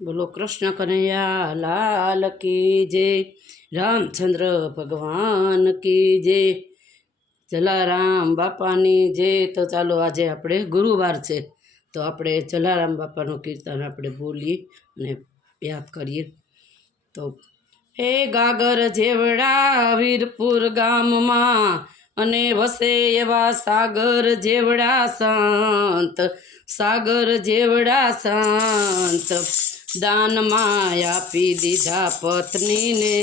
બોલો કૃષ્ણ કનૈયા લાલ કી જય, રામચંદ્ર ભગવાન કી જય, જલારામ બાપાની જય। તો ચાલો આજે આપણે ગુરુવાર છે તો આપણે જલારામ બાપાનું કીર્તન આપણે બોલીએ અને યાદ કરીએ। તો હે ગાગર જેવડા વીરપુર ગામમાં અને વસે એવા સાગર જેવડા સંત, સાગર જેવડા સંત દાનમાં આપી દીધા પત્નીને,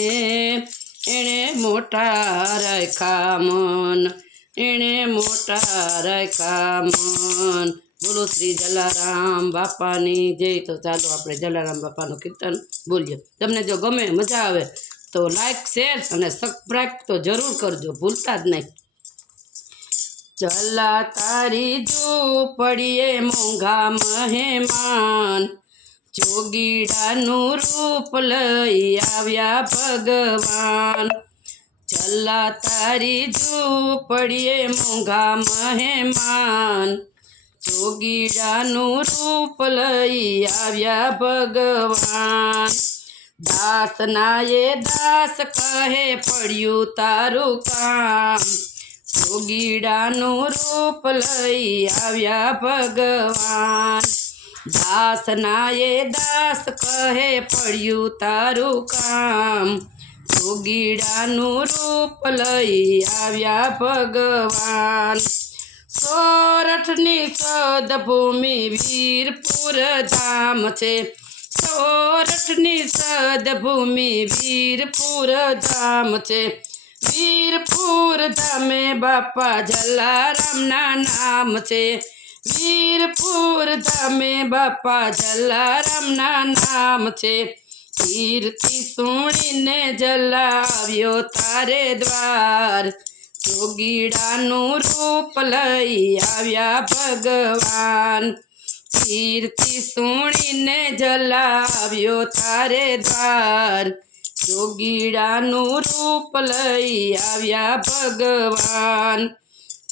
એણે મોટા રાખ્યા મન, એણે મોટા રાખ્યા મન। બોલો શ્રી જલારામ બાપાની જય। તો ચાલો આપણે જલારામ બાપાનું કીર્તન બોલીએ। તમને જો ગમે મજા આવે તો લાઈક શેર અને સબસ્ક્રાઈબ તો જરૂર કરજો, ભૂલતા જ નહીં। ચલા તારી ઝૂંપડીએ મોંઘા મહેમાન, જોગીડાનું રૂપ લઈ આવ્યા ભગવાન। ચલા તારી ઝૂંપડીએ મોંઘા મહેમાન, જોગીડાનું રૂપ લઈ આવ્યા ભગવાન। દાસના એ દાસ કહે પડ્યું તારું કામ, જોગીડાનું રૂપ લઈ આવ્યા ભગવાન। દાસના એ દાસ કહે પડ્યું તારું કામ, જોગીડાનું રૂપ લઈ આવ્યા ભગવાન। સોરઠની સદભૂમિ વીરપુર ધામ છે, સોરઠની સદભૂમિ વીરપુર ધામ છે। વીરપુર ધામે બાપા જલારામના નામ છે, વીરપુર ધામે બાપા જલારામના નામ છે। કીર્તિ સુણીને જલાવ્યો તારે દ્વાર, જોગીડાનું રૂપ લઈ આવ્યા ભગવાન। કીર્તિ સુણીને જલાવ્યો તારે દ્વાર, જોગીડાનું રૂપ લઈ આવ્યા ભગવાન।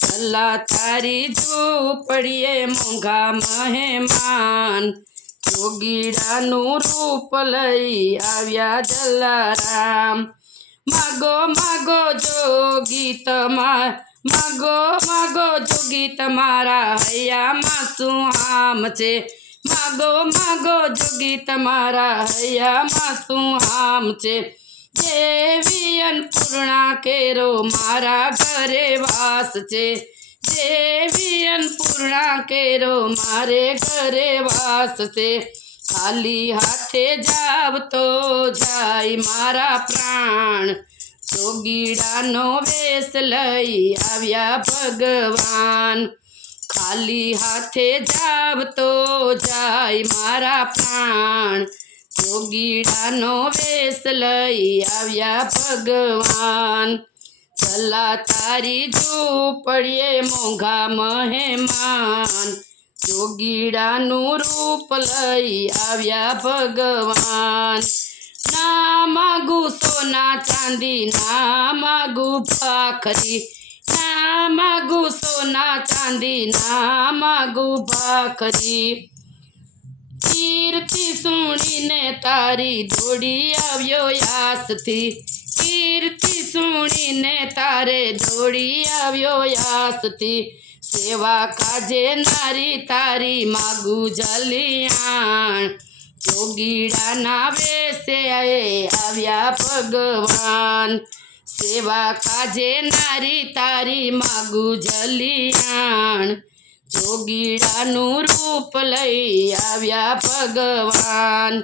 ચલા તારી ઝૂંપડીએ મોંઘા મહેમાન, જોગીડાનું રૂપ લઈ આવ્યા જલારામ। માગો માગો જોગી માગો માગો જોગી તમારા હૈયામાં શું હામ છે, માગો માગો જોગી તમારા હૈયામાં શું હામ છે। દેવી અન્નપૂર્ણા કેરો મારા ઘરે વાસ છે, દેવી અન્નપૂર્ણા કેરો મારે ઘરે વાસ છે। ખાલી હાથે જાવ તો જાય મારા પ્રાણ, જોગીડાનો વેશ લઈ આવ્યા ભગવાન। ખાલી હાથે જાવ તો જાય મારા પ્રાણ, જોગીડાનો વેશ લઈ આવ્યા ભગવાન। ચલા તારી ઝૂંપડીએ મોંઘા મહેમાન, જોગીડાનું રૂપ લઈ આવ્યા ભગવાન। ના માગું સોના ચાંદી ના માગું ભાખરી, ના માગું સોના ચાંદી ના માગું ભાખરી। કીર્તિ સુણીને તારી દોડી આવ્યો યાસથી, કીર્તિ સુણીને તારે દોડી આવ્યો યાસથી। સેવા કાજે નારી તારી માગું જલિયાણ, જોગીડાના વેશે આવ્યા ભગવાન। સેવા કાજે નારી તારી માગું જલિયાણ, જોગીડાનું રૂપ લઈ આવ્યા ભગવાન।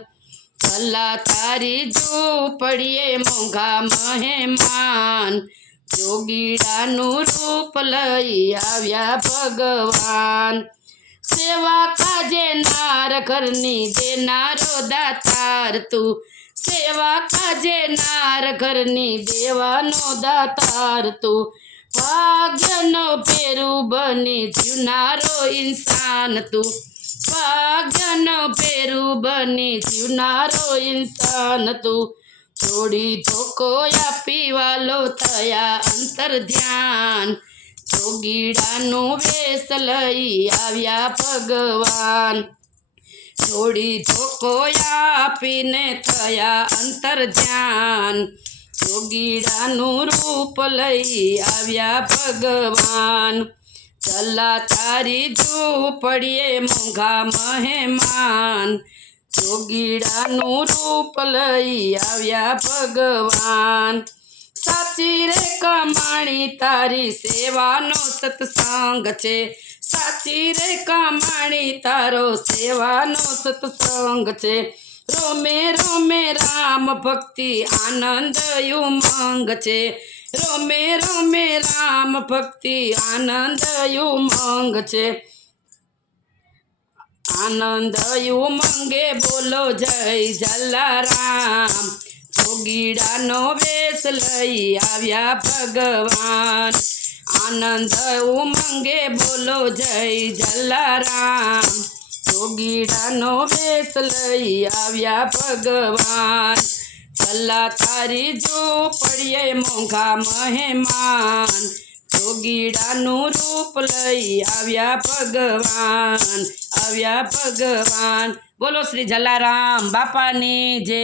ચલા તારી ઝૂંપડીએ મોંઘા મહેમાન, જોગીડાનું રૂપ લઈ આવ્યા ભગવાન। સેવા કાજે નાર ઘરની દેનારો દાતાર તું, સેવા કાજે નાર ઘરની દેવાનો દાતાર તું। ભાગ્યનો ભેરું બની જીવનારો ઇન્સાન તું, ભાગ્યનો ભેરું બની જીવનારો ઇન્સાન તું। થોડી ધોકો આપી વાલો થયા અંતર ધ્યાન, જોગીડાનું વેશ લઈ આવ્યા ભગવાન। છોડી ધોકો આપીને થયા અંતર્ધ્યાન જોગીડાનું રૂપ લઈ આવ્યા ભગવાન ચલા તારી ઝૂંપડીએ મોંઘા મહેમાન જોગીડાનું રૂપ લઈ આવ્યા ભગવાન સાચી રે કમાણી તારી સેવાનો સત્સંગ છે સાચી રે કમાણી તારો સેવાનો સત્સંગ છે રોમે રોમે રામ ભક્તિ આનંદ ઉમંગ છે રોમે રોમે રામ ભક્તિ આનંદ ઉમંગ છે આનંદ ઉમંગે બોલો જય જલારામ જોગીડાનો વેશ લઈ આવ્યા ભગવાન આનંદ ઉમંગે બોલો જય જલારામ જોગીડાનો વેશ લઈ આવ્યા ભગવાન ચલા તારી ઝૂંપડીએ મોંઘા મહેમાન જોગીડાનું રૂપ લઈ આવ્યા ભગવાન બોલો શ્રી જલારામ બાપાની જય